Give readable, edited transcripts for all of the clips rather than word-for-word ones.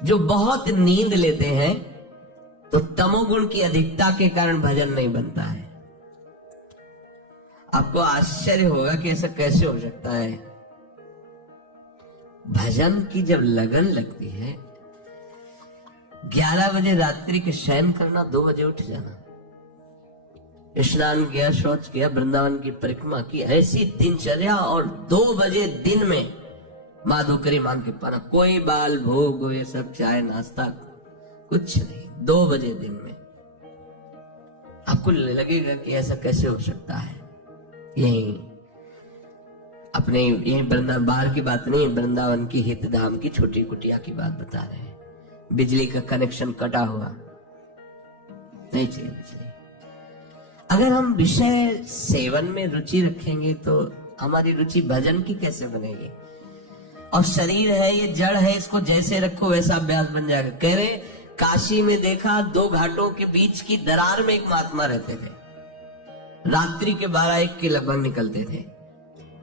जो बहुत नींद लेते हैं तो तमोगुण की अधिकता के कारण भजन नहीं बनता है। आपको आश्चर्य होगा कि ऐसा कैसे हो सकता है। भजन की जब लगन लगती है, 11 बजे रात्रि के शयन करना, 2 बजे उठ जाना, स्नान किया, शौच किया, वृंदावन की परिक्रमा की, ऐसी दिनचर्या, और 2 बजे दिन में माधुकरी मांग के पाना, कोई बाल भोग, ये सब चाय नाश्ता कुछ नहीं, 2 बजे दिन में। आपको लगेगा कि ऐसा कैसे हो सकता है। यही अपने यही वृंदावन, बाहर की बात नहीं, वृंदावन की हितधाम की छोटी कुटिया की बात बता रहे हैं। बिजली का कनेक्शन कटा हुआ, नहीं चाहिए बिजली। अगर हम विषय सेवन में रुचि रखेंगे तो हमारी रुचि भजन की कैसे बनेगी। और शरीर है, ये जड़ है, इसको जैसे रखो वैसा अभ्यास बन जाएगा। कह रहे काशी में देखा 2 घाटों के बीच की दरार में एक महात्मा रहते थे, रात्रि के 12-1 के लगभग निकलते थे।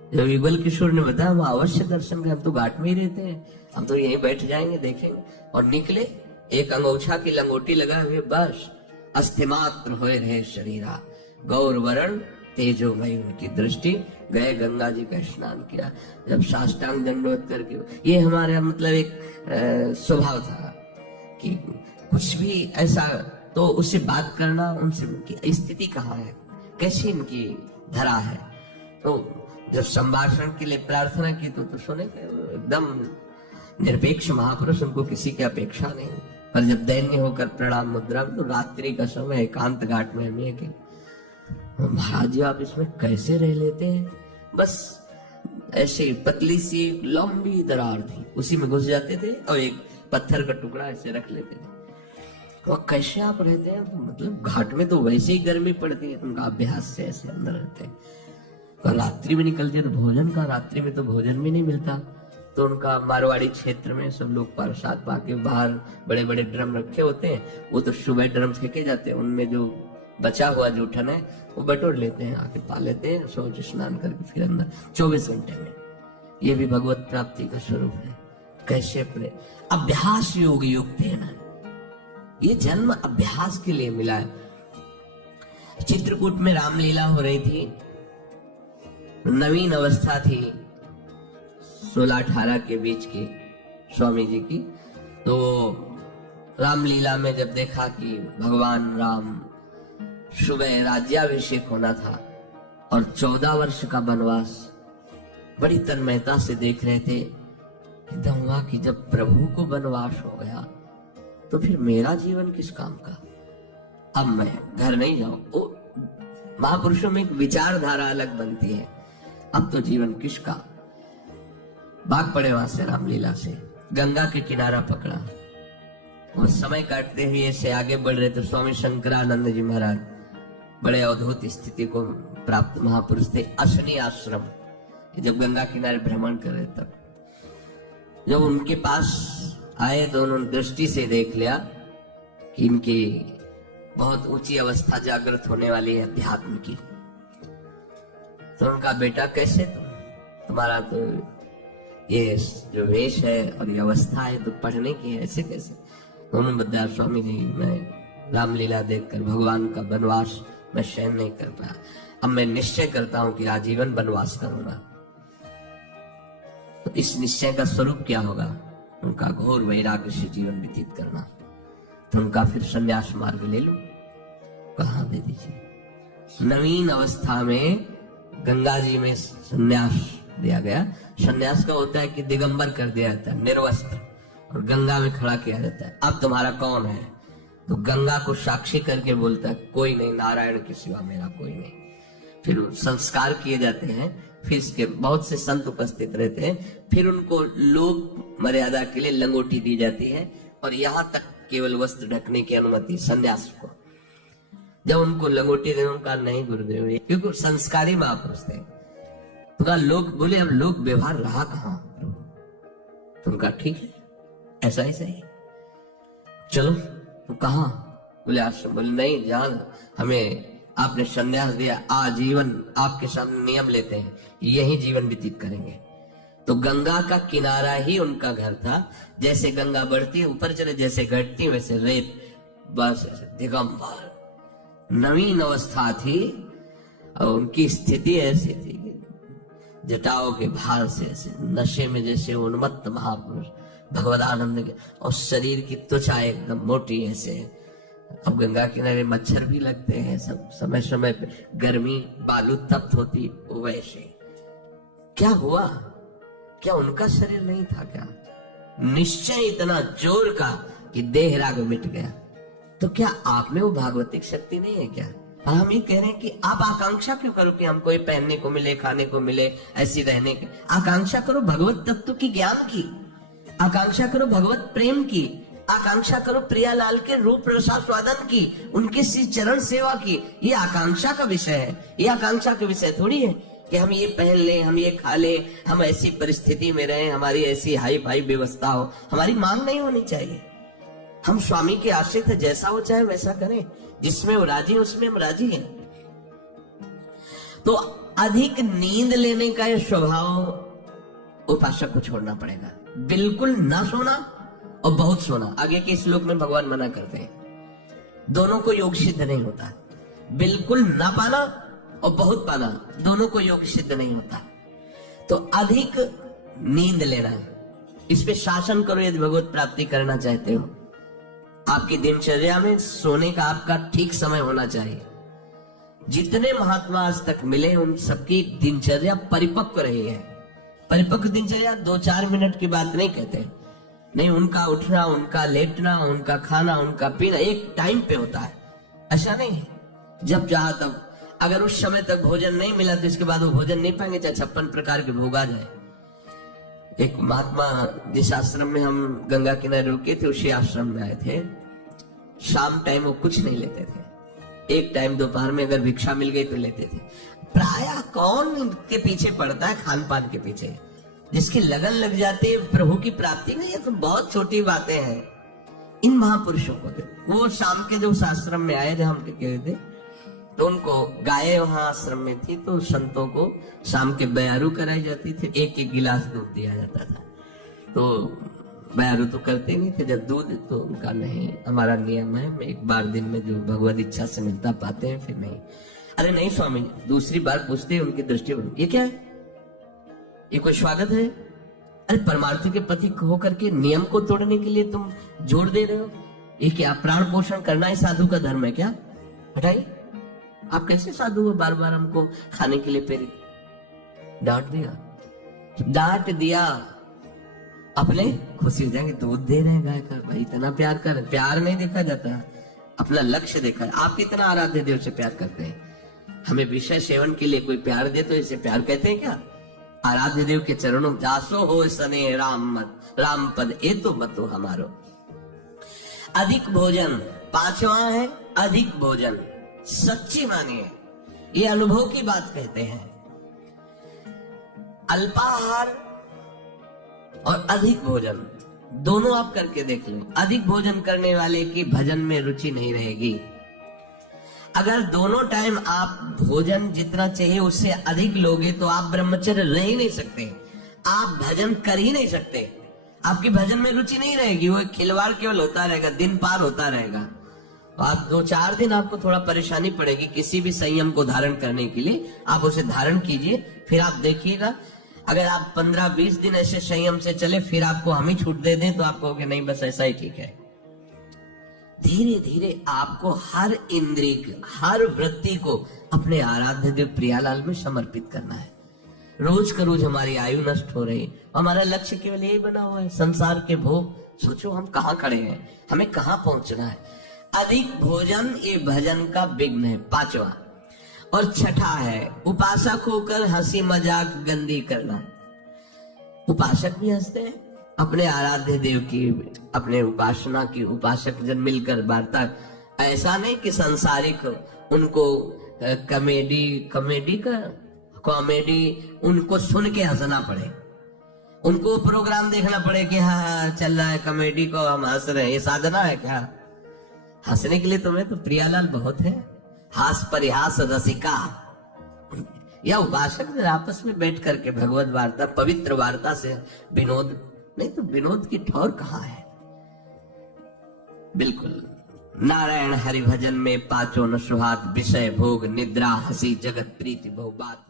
जब युगल किशोर ने बताया हम अवश्य दर्शन करें, हम तो घाट में ही रहते हैं, हम तो यहीं बैठ जाएंगे देखेंगे। और निकले, एक अंगोछा की लंगोटी लगाए हुए, बस अस्थिमात्र होए रहे शरीरा, गौर वरण तेजोमयी उनकी दृष्टि। गए गंगा जी का स्नान किया, जब साष्टांग दंडवत करके, ये हमारे मतलब एक स्वभाव था कि कुछ भी ऐसा तो उससे बात करना, उनसे उनकी स्थिति कहाँ है, कैसी इनकी धरा है। तो जब संभाषण के लिए प्रार्थना की तो सुने एकदम निरपेक्ष महापुरुष, उनको किसी की अपेक्षा नहीं। पर जब दैन्य होकर प्रणाम मुद्रा, तो रात्रि का समय एकांत घाट में हम के महाराज जी आप इसमें कैसे रह लेते हैं। बस ऐसे पतली सी लंबी दरार थी, उसी में घुस जाते थे और एक पत्थर का टुकड़ा ऐसे रख लेते थे। तो कैसे आप रहते हैं, तो मतलब घाट में तो वैसे ही गर्मी पड़ती है, उनका अभ्यास से ऐसे अंदर रहते हैं। तो रात्रि में निकलते तो भोजन का, रात्रि में तो भोजन भी नहीं मिलता। तो उनका मारवाड़ी क्षेत्र में सब लोग प्रसाद पाके बाहर बड़े बड़े ड्रम रखे होते हैं, वो तो सुबह ड्रम फेंके जाते हैं, उनमें जो बचा हुआ जूठन है वो बटोर लेते हैं, आके पा लेते हैं, शौच स्नान करके फिर अंदर 24 घंटे में। ये भी भगवत प्राप्ति का स्वरूप है। कैसे अपने अभ्यास योग युक्त है ना, ये जन्म अभ्यास के लिए मिला है। चित्रकूट में रामलीला हो रही थी, नवीन अवस्था थी, 16-18 के बीच की स्वामी जी की। तो रामलीला में जब देखा कि भगवान राम सुबह राज्याभिषेक होना था और 14 वर्ष का वनवास, बड़ी तन्मयता से देख रहे थे। एकदम हुआ कि जब प्रभु को वनवास हो गया तो फिर मेरा जीवन किस काम का, अब मैं घर नहीं जाऊं। महापुरुषों में एक विचारधारा अलग बनती है, अब तो जीवन किसका। भाग पड़े वहां से रामलीला से, गंगा के किनारा पकड़ा और समय काटते हुए ऐसे आगे बढ़ रहे थे। स्वामी शंकरानंद जी महाराज बड़े अद्भुत स्थिति को प्राप्त महापुरुष थे, अशनी आश्रम, जब गंगा किनारे भ्रमण कर रहे तब जब उनके पास आए तो उन्होंने दृष्टि से देख लिया कि इनकी बहुत ऊंची अवस्था जागृत होने वाली है अध्यात्म की। तो उनका बेटा कैसे, तुम्हारा तो ये जो वेश है और ये अवस्था है तो पढ़ने की है, ऐसे कैसे। उन्होंने बताया स्वामी जी मैं रामलीला देखकर भगवान का वनवास मैं सहन नहीं कर पाया, अब मैं निश्चय करता हूं कि आजीवन वनवास करूंगा। तो इस निश्चय का स्वरूप क्या होगा, उनका घोर वैराग्य से जीवन व्यतीत करना। तो उनका फिर संन्यास मार्ग ले लो, कहा दे दीजिए। नवीन अवस्था में गंगा जी में संन्यास दिया गया। संन्यास का होता है कि दिगंबर कर दिया जाता है, निर्वस्त्र, और गंगा में खड़ा किया जाता है। अब तुम्हारा कौन है, तो गंगा को साक्षी करके बोलता है कोई नहीं, नारायण के सिवा मेरा कोई नहीं। फिर संस्कार किए जाते हैं, फिर इसके बहुत से संत उपस्थित रहते हैं, फिर उनको लोक मर्यादा के लिए लंगोटी दी जाती है और यहाँ तक केवल वस्त्र ढकने की अनुमति संन्यास को। जब उनको लंगोटी देने उनका नहीं गुरुदेव, क्योंकि संस्कारी महापुरुष थे। तो कहा लोग बोले अब लोग व्यवहार रहा कहाँ प्रभु, तो उनका ठीक है ऐसा ही सही, चलो। तो कहा, बोले आश्रम, बोले नहीं जान, हमें आपने संन्यास दिया, आजीवन आपके सामने नियम लेते हैं, यही जीवन व्यतीत करेंगे। तो गंगा का किनारा ही उनका घर था। जैसे गंगा बढ़ती है ऊपर चले, जैसे घटती वैसे रेत, बस ऐसे दिगंबर नवीन अवस्था थी। और उनकी स्थिति ऐसी थी कि जटाओं के भार से ऐसे नशे में जैसे उन्मत्त महापुरुष भगवदानंद के, और शरीर की त्वचा एकदम मोटी ऐसे। अब गंगा किनारे मच्छर भी लगते हैं, सब समय समय पे गर्मी, बालू तप्त होती, वैसे क्या हुआ? क्या उनका शरीर नहीं था क्या? निश्चय इतना जोर का कि देह राग मिट गया। तो क्या आप में वो भागवतिक शक्ति नहीं है क्या? और हम ये कह रहे हैं कि आप आकांक्षा क्यों करो कि हमको ये पहनने को मिले, खाने को मिले, ऐसी रहने की आकांक्षा करो। भगवत तत्व की ज्ञान की आकांक्षा करो, भगवत प्रेम की आकांक्षा करो, प्रियालाल के रूप रसास्वादन की, उनके श्री चरण सेवा की। ये आकांक्षा का विषय है, ये आकांक्षा का विषय थोड़ी है कि हम ये पहन ले, हम ये खा ले, हम ऐसी परिस्थिति में रहे, हमारी ऐसी हाई फाई व्यवस्था हो। हमारी मांग नहीं होनी चाहिए। हम स्वामी के आश्रित है, जैसा हो चाहे वैसा करें, जिसमें वो राजी है उसमें हम राजी हैं। तो अधिक नींद लेने का यह स्वभाव उपासक को छोड़ना पड़ेगा। बिल्कुल ना सोना और बहुत सोना, आगे के श्लोक में भगवान मना करते हैं। दोनों को योग सिद्ध नहीं होता। बिल्कुल ना पाना और बहुत पाना, दोनों को योग सिद्ध नहीं होता। तो अधिक नींद लेना, इस पे शासन करो यदि भगवत प्राप्ति करना चाहते हो। आपकी दिनचर्या में सोने का आपका ठीक समय होना चाहिए। जितने महात्मा आज तक मिले उन सबकी दिनचर्या परिपक्व रही है। परिपक्व दिनचर्या 2-4 मिनट की बात नहीं कहते, नहीं, उनका उठना, उनका लेटना, उनका खाना, उनका पीना एक टाइम पे होता है। ऐसा नहीं है जब चाहा तब। अगर उस समय तक भोजन नहीं मिला तो इसके बाद वो भोजन नहीं पाएंगे, चाहे 56 प्रकार के भोग आ जाए। एक महात्मा जिस आश्रम में हम गंगा किनारे रुके थे उसी आश्रम में आए थे। शाम टाइम वो कुछ नहीं लेते थे, एक टाइम दोपहर में अगर भिक्षा मिल गई तो लेते थे। प्रायः कौन इनके पीछे पड़ता है, खान पान के पीछे। जिसकी लगन लग जाती है प्रभु की प्राप्ति में, ये तो बहुत छोटी बातें हैं। इन महापुरुषों को देखो, वो शाम के जो उस आश्रम में आए जहां हम गए थे, तो उनको गाय वहां आश्रम में थी, तो संतों को शाम के बयारू कराई जाती थी, एक एक गिलास दूध दिया जाता था। तो बयारू तो करते नहीं थे, जब दूध तो उनका नहीं, हमारा नियम है, एक बार दिन में जो भगवत इच्छा से मिलता पाते हैं, फिर नहीं। अरे नहीं स्वामी, दूसरी बार पूछते हैं, उनकी दृष्टि ये क्या है, ये कोई स्वागत है? अरे परमार्थी के पति होकर के नियम को तोड़ने के लिए तुम जोर दे रहे हो? ये क्या प्राण पोषण करना ही साधु का धर्म है क्या? हटाइए, आप कैसे साधु हो, बार बार हमको खाने के लिए प्रेरित। डांट दिया, अपने खुशी हो जाएंगे, दूध दे रहे हैं गाय का, भाई इतना प्यार कर। प्यार नहीं देखा जाता, अपना लक्ष्य देखा है। आप कितना आराध्य देव से प्यार करते हैं। हमें विषय सेवन के लिए कोई प्यार दे तो इसे प्यार कहते हैं क्या? आराध्य देव के चरणों जासो हो सने राम मत, राम पद ए तो मतो हमारो। अधिक भोजन, 5वां है अधिक भोजन। सच्ची मानिए, ये अनुभव की बात कहते हैं। अल्पाहार और अधिक भोजन दोनों आप करके देख लो। अधिक भोजन करने वाले की भजन में रुचि नहीं रहेगी। अगर दोनों टाइम आप भोजन जितना चाहिए उससे अधिक लोगे तो आप ब्रह्मचर्य रह ही नहीं सकते, आप भजन कर ही नहीं सकते, आपकी भजन में रुचि नहीं रहेगी। वो खिलवाड़ केवल होता रहेगा, दिन पार होता रहेगा। तो आप 2-4 दिन आपको थोड़ा परेशानी पड़ेगी किसी भी संयम को धारण करने के लिए। आप उसे धारण कीजिए, फिर आप देखिएगा। अगर आप 15-20 दिन ऐसे संयम से चले, फिर आपको हम ही छूट दे दें तो आप कहोगे नहीं बस ऐसा ही ठीक है। धीरे धीरे आपको हर इंद्रिय, हर वृत्ति को अपने आराध्य देव प्रियालाल में समर्पित करना है। रोज का रोज हमारी आयु नष्ट हो रही, हमारा लक्ष्य केवल यही बना हुआ है, संसार के भोग। सोचो हम कहाँ खड़े हैं, हमें कहाँ पहुंचना है। अधिक भोजन ये भजन का विघ्न है, 5वां। और 6ठा है उपासक होकर हंसी मजाक गंदी करना। उपासक भी हंसते हैं अपने आराध्य देव की, अपने उपासना की। उपासक जन मिलकर वार्ता, ऐसा नहीं कि संसारिक उनको कॉमेडी उनको सुन के हंसना पड़े, उनको प्रोग्राम देखना पड़े कि हाँ चल रहा है कॉमेडी को हम हंस रहे हैं। ये साधना है क्या? हंसने के लिए तुम्हें तो प्रियालाल बहुत है। हास परिहास रसिका, या उपासक ने आपस में बैठ करके भगवत वार्ता, पवित्र वार्ता से विनोद, नहीं तो विनोद की ठौर कहां है। बिल्कुल नारायण हरि भजन में पाचो न सुहात, विषय भोग निद्रा हंसी जगत प्रीति बहु बात।